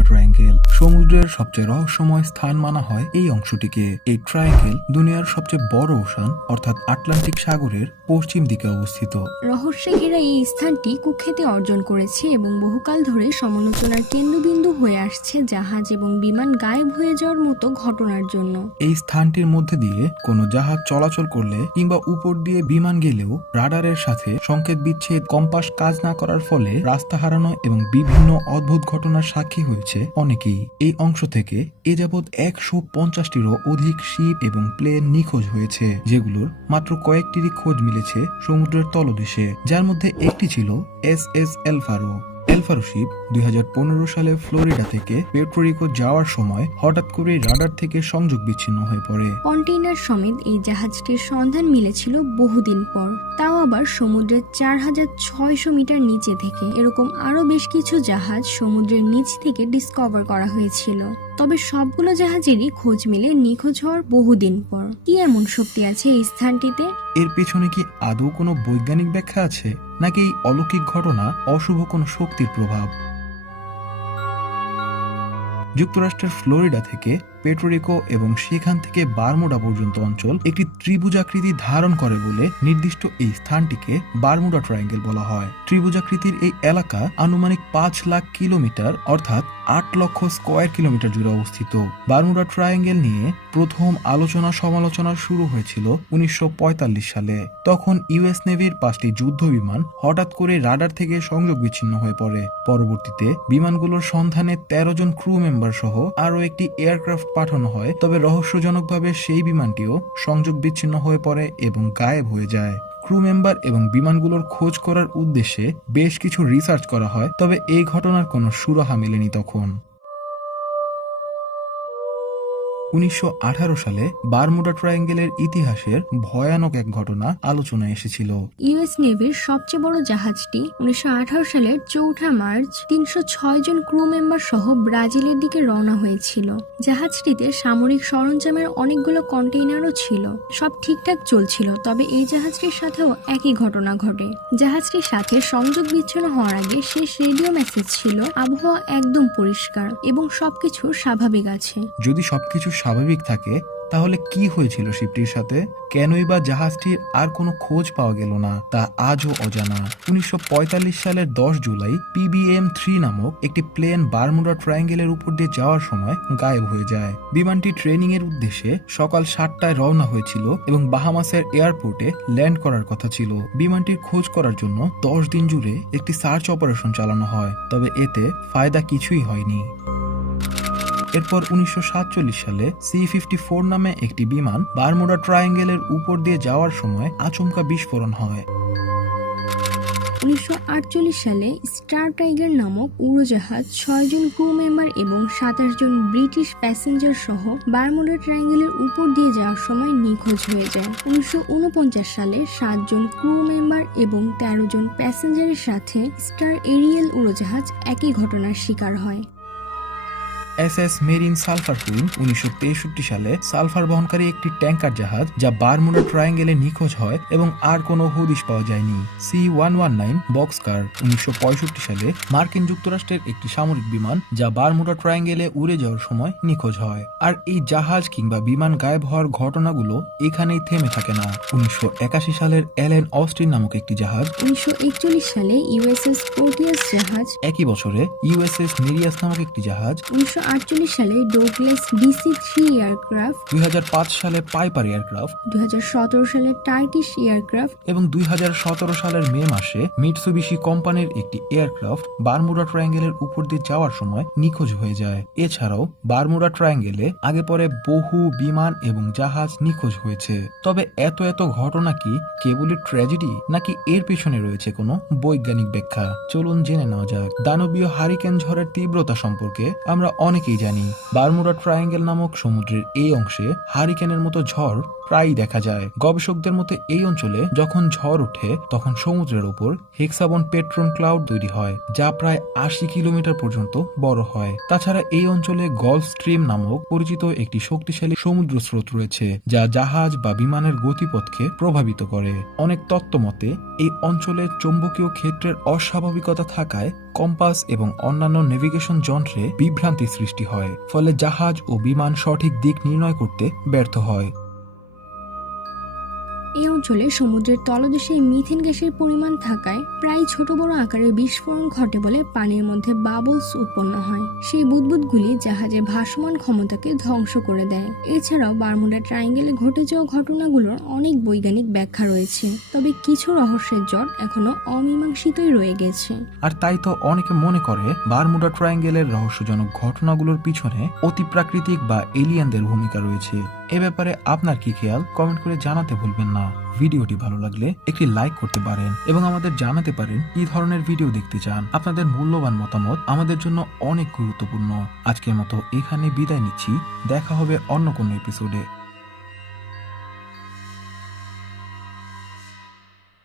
Bermuda triangle সমুদ্রের সবচেয়ে রহস্যময় স্থান মানা হয় এই অংশটিকে। এই ট্রায়াঙ্গেল দুনিয়ার সবচেয়ে বড় ওশান অর্থাৎ আটলান্টিক সাগরের পশ্চিম দিকে অবস্থিত। রহস্যে ঘেরা এই স্থানটি কুখ্যাতি অর্জন করেছে এবং বহুকাল ধরে সমালোচনার কেন্দ্রবিন্দু হয়ে আসছে জাহাজ এবং বিমান গায়েব হয়ে যাওয়ার মতো ঘটনার জন্য। এই স্থানটির মধ্যে দিয়ে কোনো জাহাজ চলাচল করলে কিংবা উপর দিয়ে বিমান গেলেও রাডারের সাথে সংকেত বিচ্ছেদ, কম্পাস কাজ না করার ফলে রাস্তা হারানো এবং বিভিন্ন অদ্ভুত ঘটনার সাক্ষী হয়েছে অনেকেই। এই অংশ থেকে এ যাবৎ 150টিরও অধিক শিপ এবং প্লেন নিখোঁজ হয়েছে, যেগুলোর মাত্র কয়েকটিরই খোঁজ মিলেছে সমুদ্রের তলদেশে, যার মধ্যে একটি ছিল SS এলফারো। এলফারো শিপ 2015 সালে ফ্লোরিডা থেকে পেট্রোরিকো যাওয়ার সময় হঠাৎ করে রাডার থেকে সংযোগ বিচ্ছিন্ন হয়ে পড়ে। কন্টেইনার সমেত এই জাহাজটির সন্ধান মিলেছিল বহুদিন পর, তাও আবার সমুদ্রের 4600 মিটার নিচে থেকে। এরকম আরো বেশ কিছু জাহাজ সমুদ্রের নিচ থেকে ডিসকভার করা হয়েছিল, তবে সবগুলো জাহাজেরই খোঁজ মিলে নিখোঁজ হওয়ার বহুদিন পর। কি এমন শক্তি আছে এই স্থানটিতে? এর পেছনে কি আদৌ কোনো বৈজ্ঞানিক ব্যাখ্যা আছে, নাকি এই অলৌকিক ঘটনা অশুভ কোনো শক্তির প্রভাব? যুক্তরাষ্ট্রের ফ্লোরিডা থেকে পেট্রোরিকো এবং সেখান থেকে বারমুডা পর্যন্ত অঞ্চল একটি ত্রিভুজাকৃতি ধারণ করে বলে নির্দিষ্ট এই স্থানটিকে বারমুডা ট্রায়াঙ্গেল বলা হয়। ত্রিভুজাকৃতির এই এলাকা আনুমানিক 5 লাখ কিলোমিটার অর্থাৎ 8 লক্ষ স্কয়ার কিলোমিটার জুড়ে অবস্থিত। বারমুডা ট্রায়াঙ্গেল নিয়ে প্রথম আলোচনা সমালোচনা শুরু হয়েছিল 1945 সালে। তখন ইউএস নেভির 5টি যুদ্ধ বিমান হঠাৎ করে রাডার থেকে সংযোগ বিচ্ছিন্ন হয়ে পড়ে। পরবর্তীতে বিমানগুলোর সন্ধানে 13 জন ক্রু মেম্বার সহ আরও একটি এয়ারক্রাফট পাঠানো হয়, তবে রহস্যজনকভাবে সেই বিমানটিও সংযোগ বিচ্ছিন্ন হয়ে পড়ে এবং গায়েব হয়ে যায়। ক্রু মেম্বার এবং বিমানগুলোর খোঁজ করার উদ্দেশ্যে বেশ কিছু রিসার্চ করা হয়, তবে এই ঘটনার কোনো সুরাহা মেলেনি তখন। 1918 সালে বারমুডা ট্রায়াঙ্গেলের ইতিহাসের ভয়ানক এক ঘটনা আলোচনায় এসেছিল। ইউএস নেভির সবচেয়ে বড় জাহাজটি 1918 সালের 4 মার্চ 306 জন ক্রু মেম্বার সহ ব্রাজিলের দিকে রওনা হয়েছিল। জাহাজটিতে সামরিক সরঞ্জামের অনেকগুলো কন্টেইনারও ছিল। সব ঠিকঠাক চলছিল, তবে এই জাহাজটির সাথেও একই ঘটনা ঘটে। জাহাজটির সাথে সংযোগ বিচ্ছিন্ন হওয়ার আগে শেষ রেডিও মেসেজ ছিল আবহাওয়া একদম পরিষ্কার এবং সবকিছু স্বাভাবিক আছে। যদি সবকিছু স্বাভাবিক থাকে, তাহলে কি হয়েছিল শিপটির সাথে? কেনই বা জাহাজটির আর কোনো খোঁজ পাওয়া গেল না, তা আজও অজানা। 1945 সালের 10 জুলাই PBM-3 নামক একটি প্লেন বারমুডা ট্রায়াঙ্গেলের উপর দিয়ে যাওয়ার সময় গায়েব হয়ে যায়। বিমানটি ট্রেনিং এর উদ্দেশ্যে সকাল 7টায় রওনা হয়েছিল এবং বাহামাসের এয়ারপোর্টে ল্যান্ড করার কথা ছিল। বিমানটির খোঁজ করার জন্য 10 দিন জুড়ে একটি সার্চ অপারেশন চালানো হয়, তবে এতে ফায়দা কিছুই হয়নি। এরপর 1947 সালে C-54 নামে একটি বিমান বারমুডা ট্রায়াঙ্গেলের উপর দিয়ে যাওয়ার সময় আচমকা বিস্ফোরণ হয়। 1948 সালে স্টার টাইগার নামক উড়োজাহাজ 6 জন ক্রু মেম্বার এবং 27 জন ব্রিটিশ প্যাসেঞ্জার সহ বারমুডা ট্রায়াঙ্গেলের উপর দিয়ে যাওয়ার সময় নিখোঁজ হয়ে যায়। 1949 সালে 7 জন ক্রু মেম্বার এবং 13 জন প্যাসেঞ্জারের সাথে স্টার এরিয়েল উড়োজাহাজ একই ঘটনার শিকার হয়। SS মেরিন সালফার কুইন 1963 সালে সালফার বহনকারী একটি ট্যাঙ্কার জাহাজ যা বারমুডা ট্রায়াঙ্গেলে নিখোঁজ হয় এবং আর কোনো হদিশ পাওয়া যায়নি। C-119 বক্সকার 1965 সালে মার্কিন যুক্তরাষ্ট্রের একটি সামরিক বিমান যা বারমুডা ট্রায়াঙ্গেলে উড়ে যাওয়ার সময় নিখোঁজ হয়। আর এই জাহাজ কিংবা বিমান গায়েব হওয়ার ঘটনাগুলো এখানেই থেমে থাকে না। 1981 সালের অ্যালেন অস্টিন নামক একটি জাহাজ, 1941 সালে USS প্রোটিয়াস জাহাজ, একই বছরে USS নিরিয়াস নামক একটি জাহাজ, 1948 সালে ডোগলাস DC-3 এয়ারক্রাফট, 2005 সালে পাইপার এয়ারক্রাফট, 2017 সালে টার্কিশ এয়ারক্রাফট এবং 2017 সালের মে মাসে মিৎসুবিশি কোম্পানির একটি এয়ারক্রাফট বারমুডা ট্রায়াঙ্গেলের উপর দিয়ে যাওয়ার সময় নিখোঁজ হয়ে যায়। এছাড়াও বারমুডা ট্রায়াঙ্গেলে আগে পরে বহু বিমান এবং জাহাজ নিখোঁজ হয়েছে। তবে এত ঘটনা কি কেবলই ট্র্যাজেডি, নাকি এর পেছনে রয়েছে কোনো বৈজ্ঞানিক ব্যাখ্যা? চলুন জেনে নেওয়া যাক। দানবীয় হারিকেন ঝড়ের তীব্রতা সম্পর্কে আমরা অনেকেই জানি। বারমুডা ট্রায়াঙ্গেল নামক সমুদ্রের এই অংশে হারিকেনের মতো ঝড় প্রায়ই দেখা যায়। গবেষকদের মতে এই অঞ্চলে যখন ঝড় ওঠে তখন সমুদ্রের উপর হেক্সাবন পেট্রন ক্লাউড তৈরি হয়, যা প্রায় 80 কিলোমিটার পর্যন্ত বড় হয়। তাছাড়া এই অঞ্চলে গলফ স্ট্রিম নামক পরিচিত একটি শক্তিশালী সমুদ্র স্রোত রয়েছে, যা জাহাজ বা বিমানের গতিপথকে প্রভাবিত করে। অনেক তত্ত্ব মতে এই অঞ্চলে চৌম্বকীয় ক্ষেত্রের অস্বাভাবিকতা থাকায় কম্পাস এবং অন্যান্য নেভিগেশন যন্ত্রে বিভ্রান্তি সৃষ্টি হয়, ফলে জাহাজ ও বিমান সঠিক দিক নির্ণয় করতে ব্যর্থ হয়। এই অঞ্চলে সমুদ্রের তলদেশে মিথেন গ্যাসের পরিমাণ থাকায় প্রায় ছোট বড় আকারের বিস্ফোরণ ঘটে বলে পানির মধ্যে বাবলস উৎপন্ন হয়। সেই বুদবুদগুলি জাহাজের ভাসমান ক্ষমতাকে ধ্বংস করে দেয়। এছাড়াও বারমুডা ট্রায়াঙ্গেলে ঘটে যাওয়া ঘটনাগুলোর অনেক বৈজ্ঞানিক ব্যাখ্যা রয়েছে, তবে কিছু রহস্যের জট এখনো অমীমাংসিতই রয়ে গেছে। আর তাই তো অনেকে মনে করে বারমুডা ট্রায়াঙ্গেলের রহস্যজনক ঘটনাগুলোর পিছনে অতিপ্রাকৃতিক বা এলিয়েনদের ভূমিকা রয়েছে। এ ব্যাপারে আপনার কি খেয়াল কমেন্ট করে জানাতে ভুলবেন না। ভিডিওটি ভালো লাগলে একটি লাইক করতে পারেন এবং আমাদের জানাতে পারেন কি ধরনের ভিডিও দেখতে চান। আপনাদের মূল্যবান মতামত আমাদের জন্য অনেক গুরুত্বপূর্ণ। আজকের মতো এখানে বিদায় নিচ্ছি, দেখা হবে অন্য কোনো এপিসোডে।